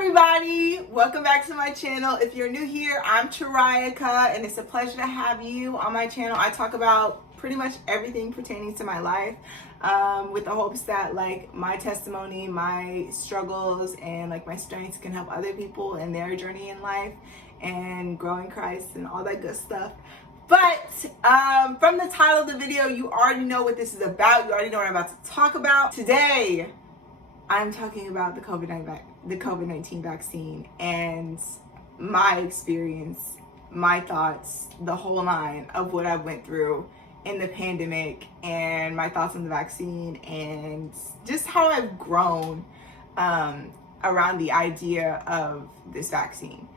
everybody, welcome back to my channel. If you're new here, I'm CHRISTIAN, and it's a pleasure to have you on my channel. I talk about pretty much everything pertaining to my life, with the hopes that like my testimony, my struggles, and like my strengths can help other people in their journey in life and grow in Christ and all that good stuff. But from the title of the video, you already know what this is about. You already know what I'm about to talk about. Today, I'm talking about the COVID-19 vaccine and my experience, my thoughts, the whole line of what I went through in the pandemic, and my thoughts on the vaccine, and just how I've grown around the idea of this vaccine.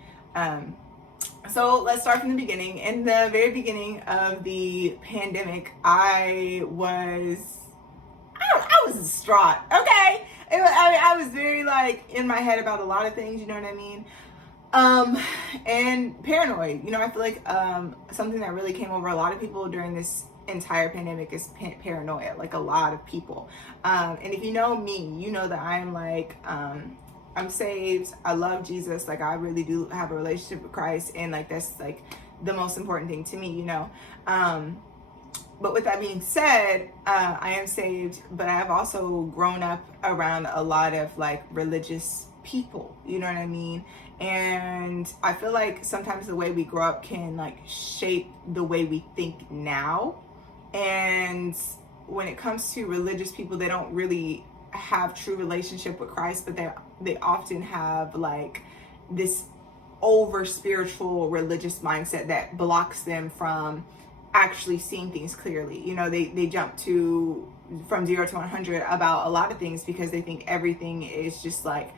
So let's start from the beginning. In the very beginning of the pandemic, I was distraught. Okay. I was very like in my head about a lot of things, you know what I mean? And paranoid, I feel like something that really came over a lot of people during this entire pandemic is paranoia, like a lot of people. And if you know me, you know that I'm like, I'm saved. I love Jesus. Like I really do have a relationship with Christ, and like that's like the most important thing to me, But with that being said, I am saved, but I have also grown up around a lot of like religious people, you know what I mean? And I feel like sometimes the way we grow up can like shape the way we think now. And when it comes to religious people, they don't really have true relationship with Christ, but they often have like this over spiritual religious mindset that blocks them from actually seeing things clearly. They jump to from 0 to 100 about a lot of things because they think everything is just like,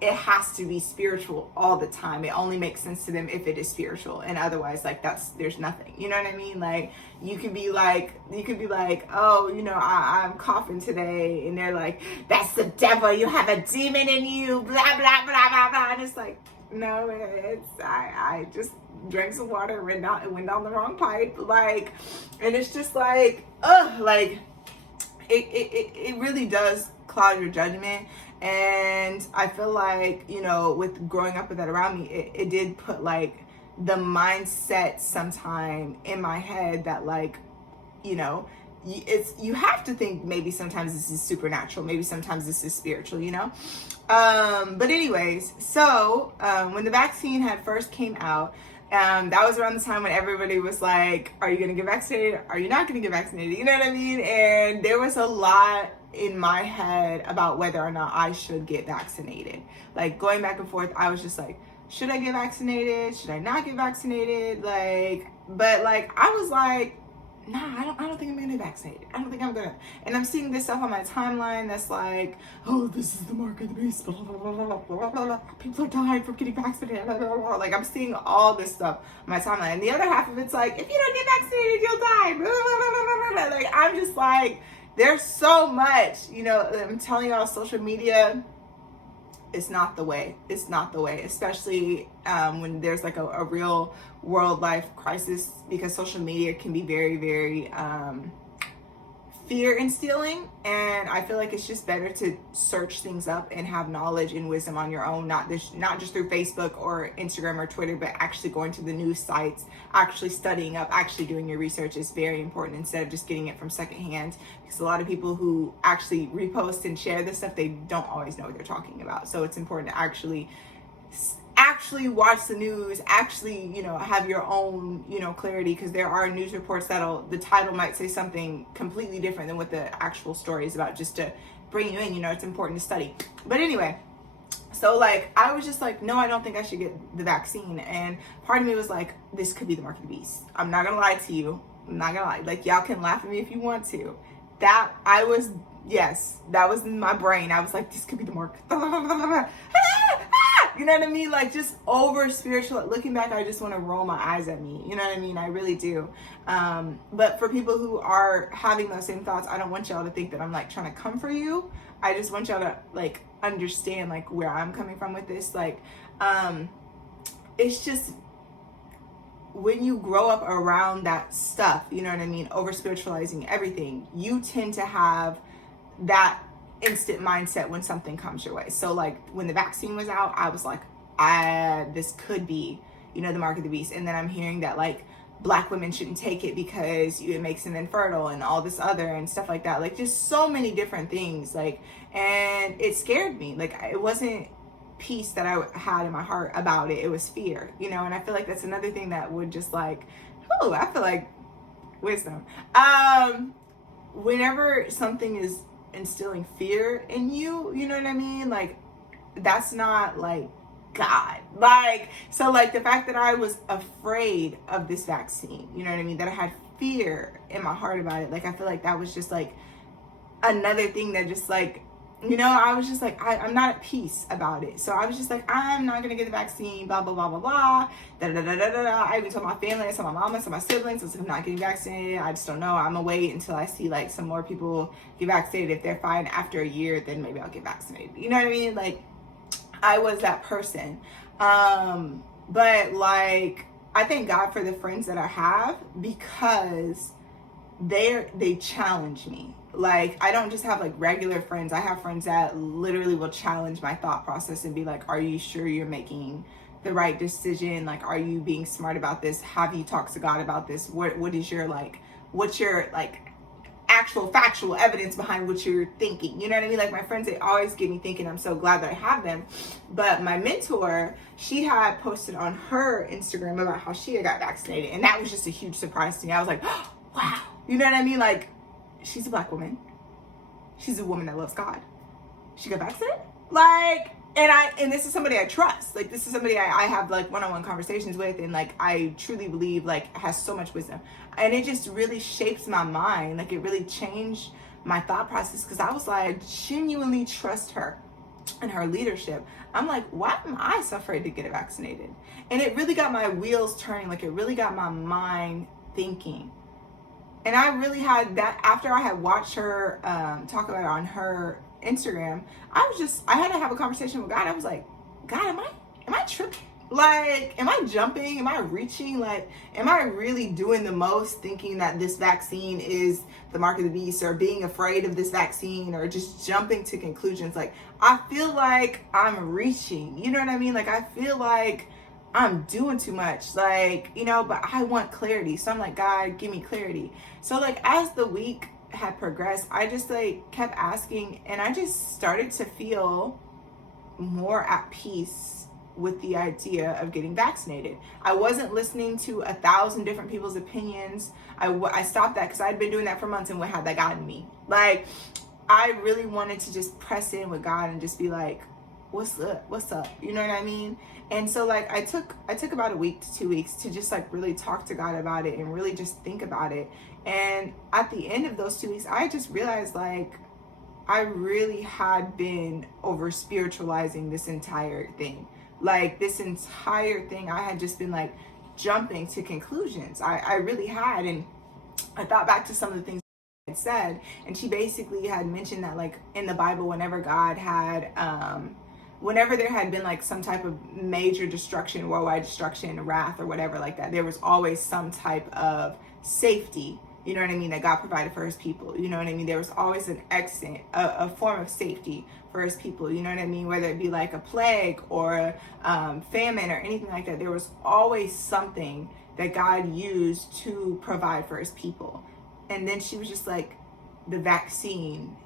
it has to be spiritual all the time. It only makes sense to them if it is spiritual, and otherwise like there's nothing, you know what I mean? Like you could be like, oh, I'm coughing today, and they're like, that's the devil, you have a demon in you, blah blah blah blah blah, and it's like, no, I just drank some water and it went down the wrong pipe, like, and it's just like, like it really does cloud your judgment. And I feel like, with growing up with that around me, it did put like the mindset sometime in my head that like, you have to think maybe sometimes this is supernatural, maybe sometimes this is spiritual, but anyways, so when the vaccine had first came out, that was around the time when everybody was like, are you going to get vaccinated? Are you not going to get vaccinated? You know what I mean? And there was a lot in my head about whether or not I should get vaccinated. Like going back and forth, I was just like, should I get vaccinated? Should I not get vaccinated? But I was like, nah, I don't think I'm gonna get vaccinated. I don't think I'm gonna. And I'm seeing this stuff on my timeline that's like, oh, this is the mark of the beast, blah, blah, blah, blah, blah, blah, blah. People are dying from getting vaccinated, blah, blah, blah. Like I'm seeing all this stuff on my timeline. And the other half of it's like, if you don't get vaccinated, you'll die. Blah, blah, blah, blah, blah, blah. Like I'm just like, there's so much, I'm telling y'all, social media, it's not the way. It's not the way, especially when there's like a real world life crisis, because social media can be very, very fear instilling. And I feel like it's just better to search things up and have knowledge and wisdom on your own, not just through Facebook or Instagram or Twitter, but actually going to the news sites, actually studying up, actually doing your research is very important instead of just getting it from secondhand. Because a lot of people who actually repost and share this stuff, they don't always know what they're talking about. So it's important to actually watch the news, actually, have your own, clarity, because there are news reports the title might say something completely different than what the actual story is about, just to bring you in, it's important to study. But anyway, so like, I was just like, no, I don't think I should get the vaccine. And part of me was like, this could be the mark of the beast. I'm not gonna lie to you. I'm not gonna lie. Like, y'all can laugh at me if you want to. That was in my brain. I was like, this could be the mark. You know what I mean? Like just over spiritual. Looking back, I just want to roll my eyes at me. You know what I mean? I really do. But for people who are having those same thoughts, I don't want y'all to think that I'm like trying to comfort you. I just want y'all to like understand like where I'm coming from with this. Like, it's just when you grow up around that stuff, you know what I mean? Over spiritualizing everything, you tend to have that instant mindset when something comes your way. So like when the vaccine was out, I was like, this could be, you know, the mark of the beast. And then I'm hearing that like Black women shouldn't take it because it makes them infertile and all this other and stuff like that. Like just so many different things. Like, and it scared me. Like it wasn't peace that I had in my heart about it. It was fear, you know. And I feel like that's another thing that would just like, oh, I feel like wisdom. Whenever something is instilling fear in you, you know what I mean? Like that's not like God. Like, so like the fact that I was afraid of this vaccine, you know what I mean? That I had fear in my heart about it. Like, I feel like that was just like another thing that just like, you know, I was just like, I'm not at peace about it. So I was just like, I'm not going to get the vaccine, blah, blah, blah, blah, blah, da, da, da, da, da, da. I even told my family, I told my mom, I told my siblings, I said, I'm not getting vaccinated. I just don't know. I'm going to wait until I see like some more people get vaccinated. If they're fine after a year, then maybe I'll get vaccinated. You know what I mean? Like, I was that person. But like, I thank God for the friends that I have because they challenge me. Like, I don't just have like regular friends. I have friends that literally will challenge my thought process and be like, are you sure you're making the right decision? Like, are you being smart about this? Have you talked to God about this? What is your like, what's your like actual factual evidence behind what you're thinking? You know what I mean? Like my friends, they always get me thinking. I'm so glad that I have them. But my mentor, she had posted on her Instagram about how she had got vaccinated. And that was just a huge surprise to me. I was like, oh, wow. You know what I mean? Like, she's a Black woman. She's a woman that loves God. She got vaccinated? Like, and this is somebody I trust. Like, this is somebody I have like one-on-one conversations with, and like I truly believe like has so much wisdom. And it just really shapes my mind. Like, it really changed my thought process, because I was like, I genuinely trust her and her leadership. I'm like, why am I so afraid to get vaccinated? And it really got my wheels turning. Like, it really got my mind thinking. And I really had that after I had watched her talk about it on her Instagram. I had to have a conversation with God. I was like, God, am I tripping? Like, am I jumping? Am I reaching? Like, am I really doing the most, thinking that this vaccine is the mark of the beast, or being afraid of this vaccine, or just jumping to conclusions? Like, I feel like I'm reaching, you know what I mean? Like, I feel like I'm doing too much, like, you know, but I want clarity. So I'm like, God, give me clarity. So like, as the week had progressed, I just like kept asking, and I just started to feel more at peace with the idea of getting vaccinated. I wasn't listening to 1,000 different people's opinions. I stopped that, because I'd been doing that for months, and what had that gotten me? Like, I really wanted to just press in with God and just be like, what's up? You know what I mean? And so like, I took about a week to 2 weeks to just like really talk to God about it and really just think about it. And at the end of those 2 weeks, I just realized like, I really had been over spiritualizing this entire thing. Like, this entire thing, I had just been like jumping to conclusions. I really had. And I thought back to some of the things I had said, and she basically had mentioned that like in the Bible, whenever God had whenever there had been like some type of major destruction, worldwide destruction, wrath, or whatever like that, there was always some type of safety, you know what I mean, that God provided for his people. You know what I mean? There was always an extent, a form of safety for his people. You know what I mean? Whether it be like a plague or famine or anything like that, there was always something that God used to provide for his people. And then she was just like, the vaccine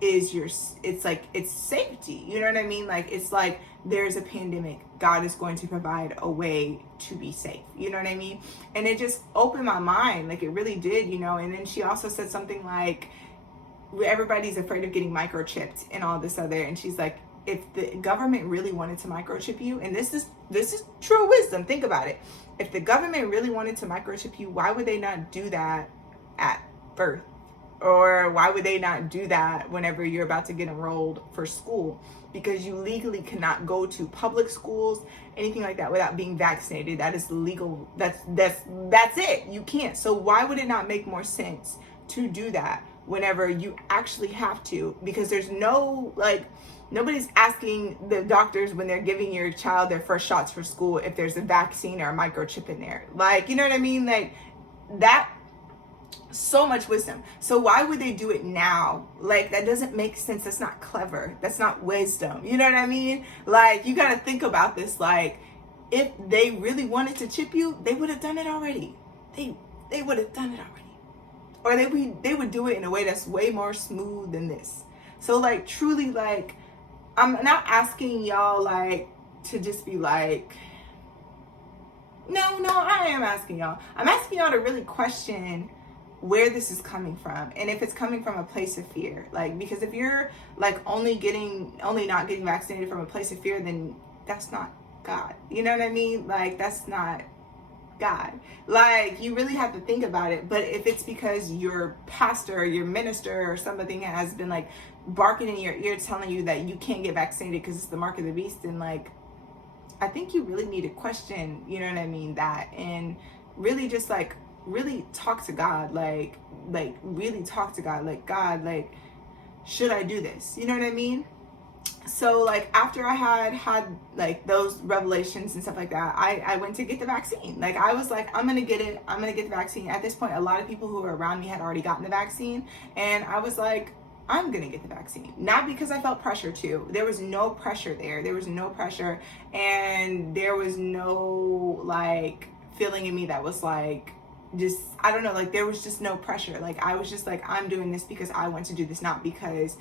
is it's safety. You know what I mean? Like, it's like, there's a pandemic, God is going to provide a way to be safe. You know what I mean? And it just opened my mind. Like, it really did, you know. And then she also said something like, everybody's afraid of getting microchipped and all this other. And she's like, if the government really wanted to microchip you, and this is true wisdom, think about it. If the government really wanted to microchip you, why would they not do that at birth? Or why would they not do that whenever you're about to get enrolled for school? Because you legally cannot go to public schools, anything like that, without being vaccinated. That is legal. That's it. You can't. So why would it not make more sense to do that whenever you actually have to? Because there's no, like, nobody's asking the doctors when they're giving your child their first shots for school if there's a vaccine or a microchip in there. Like, you know what I mean? Like, that So much wisdom. So why would they do it now? Like, that doesn't make sense. That's not clever. That's not wisdom. You know what I mean? Like, you got to think about this. Like, if they really wanted to chip you, they would have done it already. They would have done it already. Or they would do it in a way that's way more smooth than this. So, like, truly, like, I'm not asking y'all, like, to just be like, no, I am asking y'all. I'm asking y'all to really question where this is coming from, and if it's coming from a place of fear. Like, because if you're like only not getting vaccinated from a place of fear, then that's not God. You know what I mean? Like, that's not God. Like, you really have to think about it. But if it's because your pastor or your minister or something has been like barking in your ear telling you that you can't get vaccinated because it's the mark of the beast, then like, I think you really need to question, you know what I mean, that, and really just like really talk to God, like really talk to God, like, God, like, should I do this? You know what I mean? So like, after I had like those revelations and stuff like that, I went to get the vaccine. Like, I was like, I'm gonna get the vaccine. At this point, a lot of people who were around me had already gotten the vaccine, and I was like, I'm gonna get the vaccine. Not because I felt pressure to. There was no pressure there. There was no pressure, and there was no like feeling in me that was like, just, I don't know, like, there was just no pressure. Like, I was just like, I'm doing this because I want to do this, not because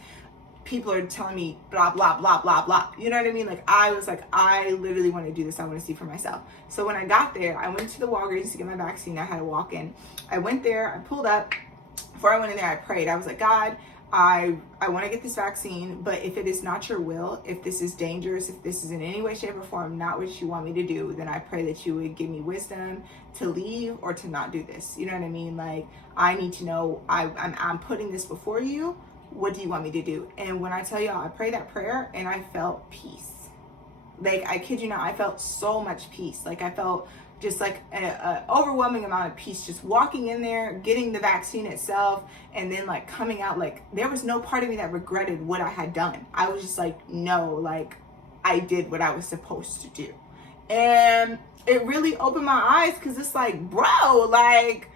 people are telling me blah blah blah blah blah. You know what I mean? Like, I was like, I literally want to do this. I want to see for myself. So when I got there, I went to the Walgreens to get my vaccine. I had to walk in. I went there, I pulled up. Before I went in there, I prayed. I was like, God, I want to get this vaccine, but if it is not your will, if this is dangerous, if this is in any way, shape, or form not what you want me to do, then I pray that you would give me wisdom to leave or to not do this. You know what I mean? Like, I need to know, I'm putting this before you. What do you want me to do? And when I tell y'all, I prayed that prayer and I felt peace. Like, I kid you not, I felt so much peace. Like, I felt just like an overwhelming amount of peace just walking in there, getting the vaccine itself, and then like coming out. Like, there was no part of me that regretted what I had done. I was just like, no, like, I did what I was supposed to do. And it really opened my eyes, because it's like, bro, like,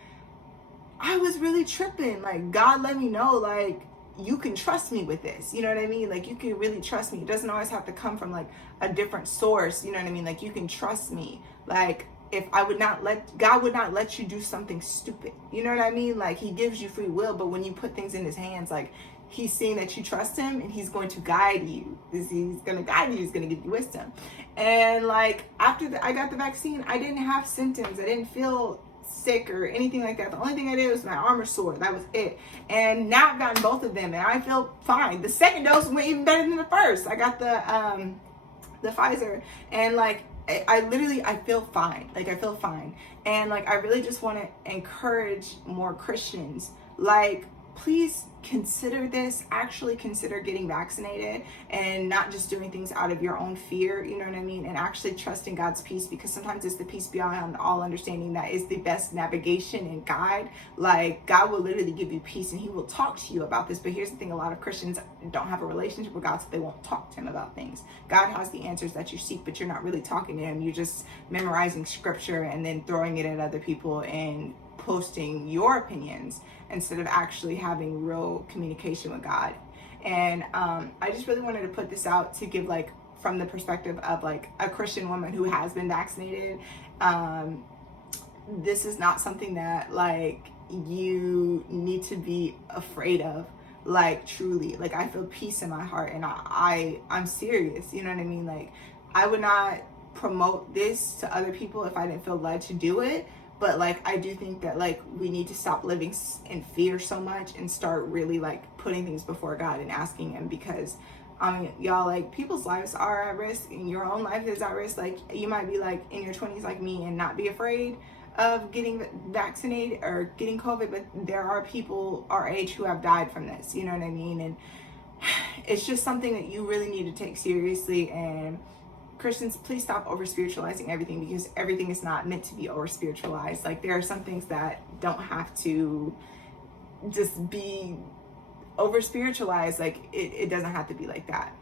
I was really tripping. Like, God let me know, like, you can trust me with this. You know what I mean? Like, you can really trust me. It doesn't always have to come from like a different source. You know what I mean? Like, you can trust me. Like, if God would not let you do something stupid. You know what I mean? Like, he gives you free will, but when you put things in his hands, like, he's seeing that you trust him, and he's going to guide you. He's going to guide you. He's going to give you wisdom. And like, after I got the vaccine, I didn't have symptoms. I didn't feel sick or anything like that. The only thing I did was my arm was sore. That was it. And now I've gotten both of them, and I feel fine. The second dose went even better than the first. I got the Pfizer, and like, I feel fine. Like, I feel fine. And like, I really just want to encourage more Christians, like, please consider this. Actually consider getting vaccinated, and not just doing things out of your own fear, you know what I mean? And actually trusting God's peace, because sometimes it's the peace beyond all understanding that is the best navigation and guide. Like, God will literally give you peace, and he will talk to you about this. But here's the thing, a lot of Christians don't have a relationship with God, so they won't talk to him about things. God has the answers that you seek, but you're not really talking to him. You're just memorizing scripture and then throwing it at other people and posting your opinions, instead of actually having real communication with God. And I just really wanted to put this out to give, like, from the perspective of like a Christian woman who has been vaccinated. This is not something that like you need to be afraid of. Like, truly, like, I feel peace in my heart, and I'm serious, you know what I mean? Like, I would not promote this to other people if I didn't feel led to do it. But like, I do think that like, we need to stop living in fear so much and start really like putting things before God and asking him, because I mean, y'all, like, people's lives are at risk, and your own life is at risk. Like, you might be like in your 20s like me and not be afraid of getting vaccinated or getting COVID, but there are people our age who have died from this, you know what I mean? And it's just something that you really need to take seriously. And Christians, please stop over spiritualizing everything, because everything is not meant to be over spiritualized. Like, there are some things that don't have to just be over spiritualized. Like, it doesn't have to be like that.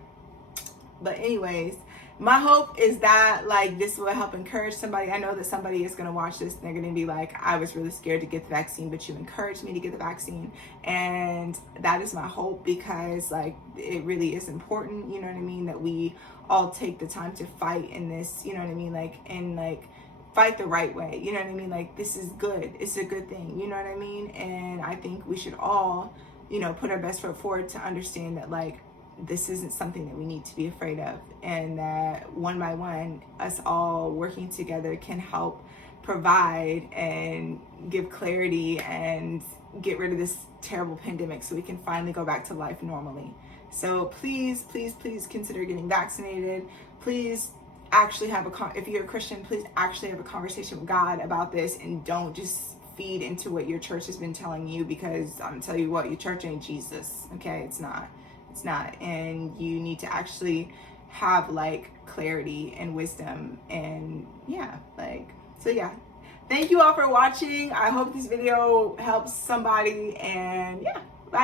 But anyways, my hope is that like this will help encourage somebody. I know that somebody is going to watch this and they're going to be like, I was really scared to get the vaccine, but you encouraged me to get the vaccine. And that is my hope, because like it really is important, you know what I mean, that we all take the time to fight in this, you know what I mean, like, and like fight the right way, you know what I mean, like this is good, it's a good thing, you know what I mean. And I think we should all, you know, put our best foot forward to understand that like this isn't something that we need to be afraid of, and that one by one, us all working together can help provide and give clarity and get rid of this terrible pandemic so we can finally go back to life normally. So please, please, please consider getting vaccinated. Please actually have if you're a Christian, please actually have a conversation with God about this, and don't just feed into what your church has been telling you, because I'm gonna tell you what, your church ain't Jesus, okay? It's not. It's not. And you need to actually have like clarity and wisdom, and yeah, like, so yeah. Thank you all for watching. I hope this video helps somebody, and yeah.